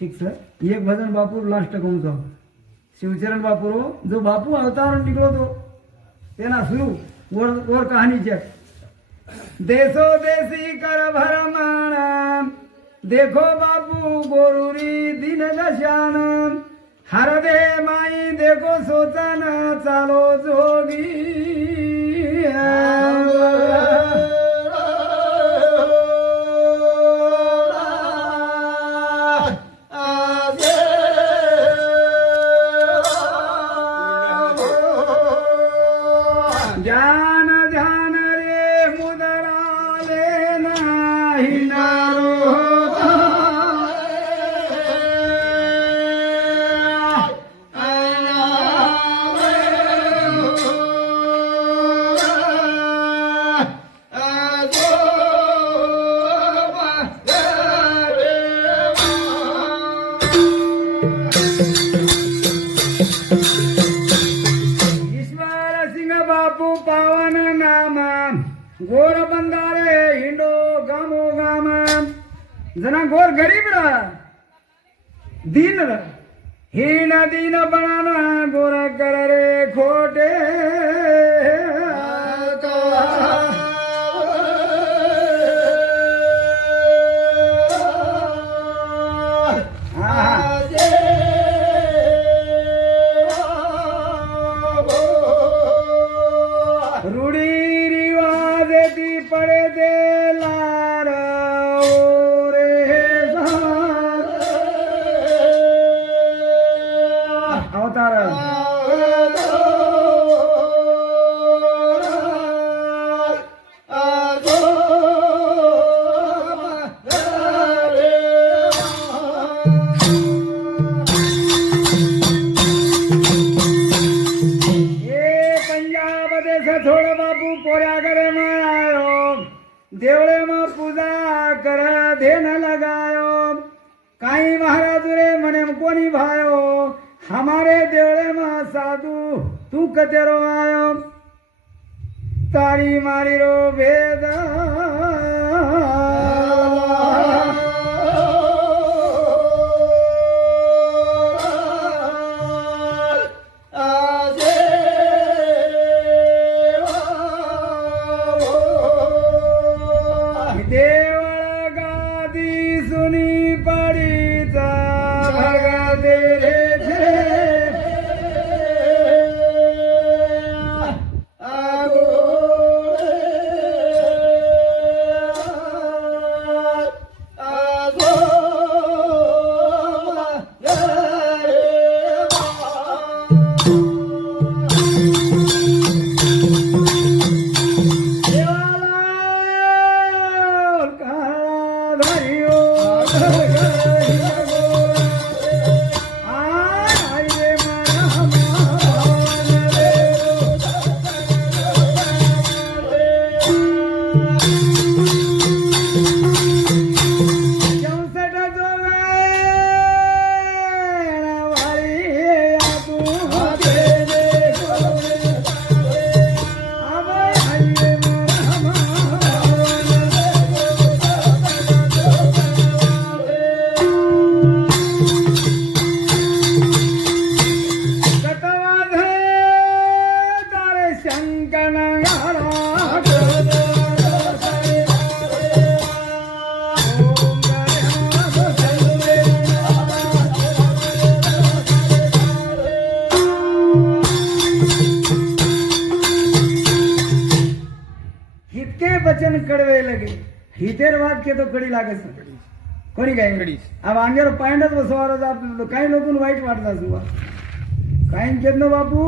ठीक सर एक भजन बापू लास्ट कहूँ तो शिवचरण बापू रो जो बापू अवतार निकलो तो तेना शुरू और कहानी चेक देशो देसी कर भरमाण देखो बापू गोरुरी दिन दशान हर दे माई देखो सोचन चालो जोगी ध्यान ध्यान रे मुदरा लेना ही नारो गोर बंदारे हिंडो गामो गाम जना गोर गरीब रहा दीन रहा हीन दीन बनाना गोर कर रे खोटे रूढ़ी पड़े दे लार अवतार पंजाब देश थोड़ा बापू पोया करे देवळे में पूजा कर धेन लगायो काई महाराज रे मने कोनी भायो हमारे देवळे में साधु तू कतेरो आयो तारी मारी रो भेद देवळ गादी सुनी पडीचा भगते रे वचन कड़वे लगे हितेर बात के तो कड़ी लागे कोणी काय कड़ी अब आंगेर पायंडच बसवार काही लोकून वाईट वाटत सुवा काही केदनो बापू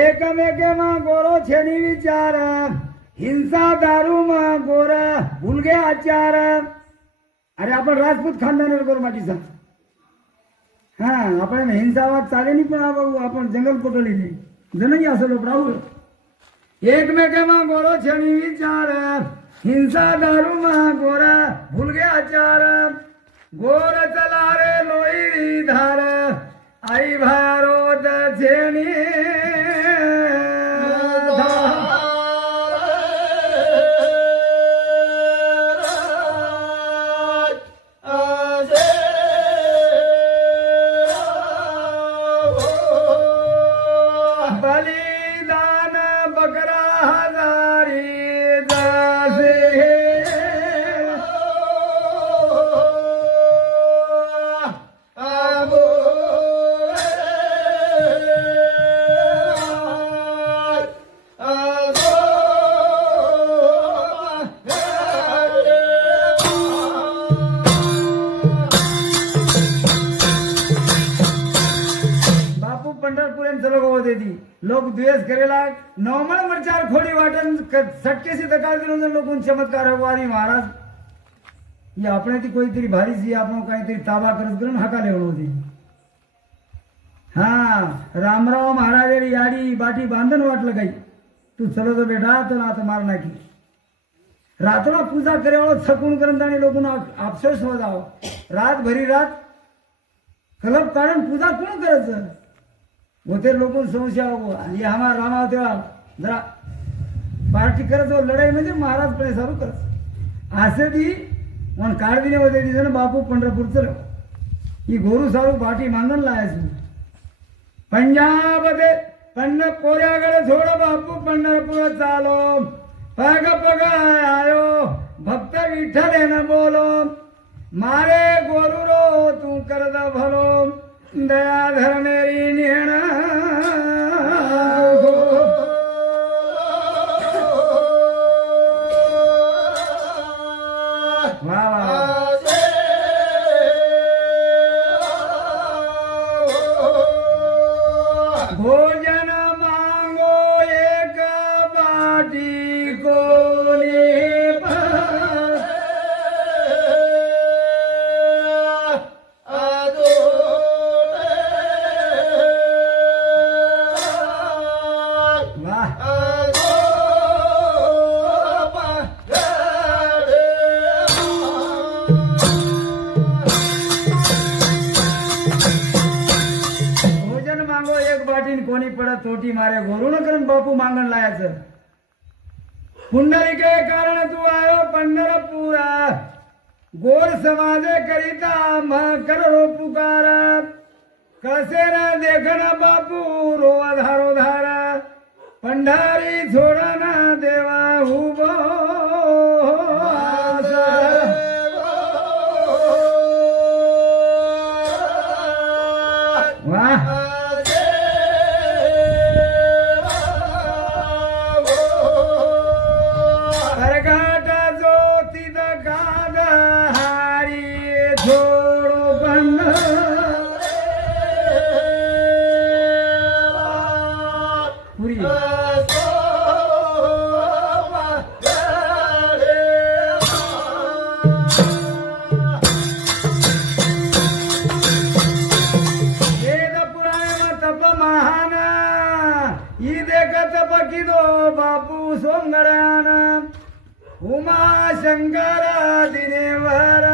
एकमेके मा गोरो छेनी विचार हिंसा दारू मा गोरा भूलगे आचार अरे आपण राजपूत खानदान करू माटी सा हाँ आपण हिंसावाद चाले नहीं पण आपण जंगल कोटली नहीं जनही असलो प्राऊ एकमेके मा गोरो छेनी विचार हिंसा दारू मा गोरा भूल गया आचार गोर चला रे लोई धार आई भारो दछेनी धार लोक द्वेष करेला नॉर्मल मरचार खोडी वाटन सटकेसी तकार दिनो लोगों चमत्कार हो आणि महाराज ये આપણે થી કોઈ તરી ભારી સી આપણો કાઈ તરી તાબા કરસ કરે હકા લેવણો દી હા રામરાવ મહારાજેરી યાડી બાટી બાંધન વાટ લગાઈ તું ચલો તો બેટા તો ના તો માર નાખી રાતમાં પૂજા કરેવાળો સકુણ કરંદાણી લોકોનો અફસોસ વધાવો રાત ભરી રાત કલબ કારણ પૂજા કોણ કરે છે બોતેર લોકો સમસ્યા हो ये हमारा रामा तेव्हा जरा पार्टी करत हो लढाई म्हणजे महाराज पण सारू करत असे दी मग काढविने होते दिसे ना बापू पंढरपूरचं ही गोरू सारू पाठी मागण लायाच पंजाब दे पंढर पोऱ्याकडे छोड बापू पंढरपूर चालो पग पग आयो भक्त विठ्ठल बोलो मारे गोरू रो तू करद भलो दया धरनेरी नेण भोजन मांगो एक बाटी कोनी कोणी पडत तोटी मारे गोरुण करून बापू मागण लायाचं पुंडलिके कारण तू आयो पंढरपुरा गोर समाजे करिता करो पुकार कसे न देखना बापू रो धारो धारा पंढारी छोड़ा ना देवा उभो वाह बापू सोंगड्यान उमा शंकर दिनेवर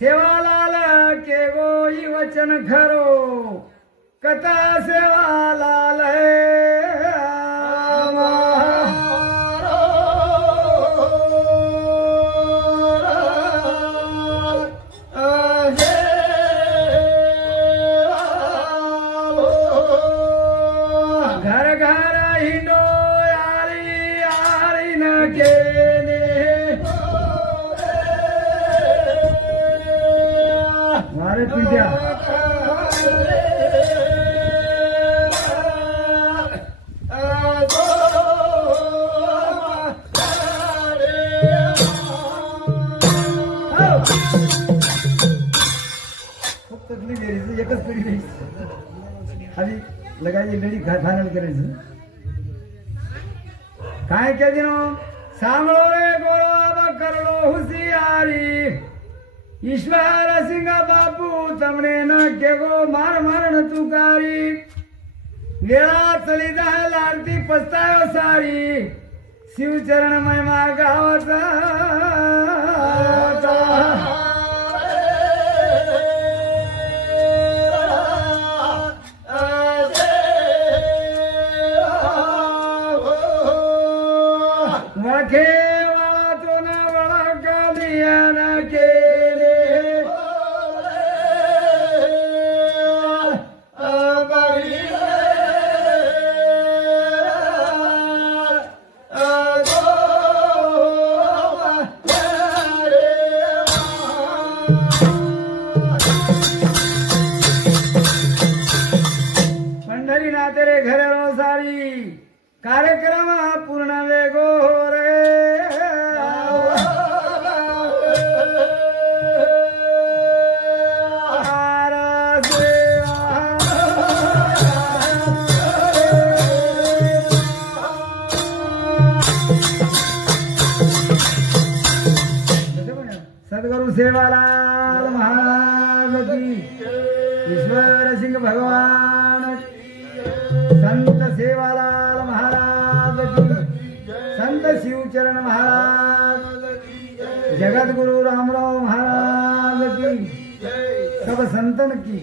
सेवालाल के गोई वचन खरो कथा सेवालाल घर घर हिंडो यारी यारी न के मारे पीट्या खूप तकलीफ घ्यायची एकच पिढी घ्यायची खाली लगायची लढी फायनल करायचं काय केली नो सांभळो रे गोरो आबा करलो हुशियारी ईश्वर सिंह बापू तमने न केगो मार मारण तुकारी वेळा चली जाय लाडती पस्तायो सारी शिवचरण महिमा गावाचा कार्यक्रम पूर्ण वेगो रे सदगुरु सेवालाल महाराज की, ईश्वर सिंह भगवान, संत सेवालाल महाराज की, संत शिवचरण महाराज, जगत गुरु रामराव महाराज की, सब संतन की।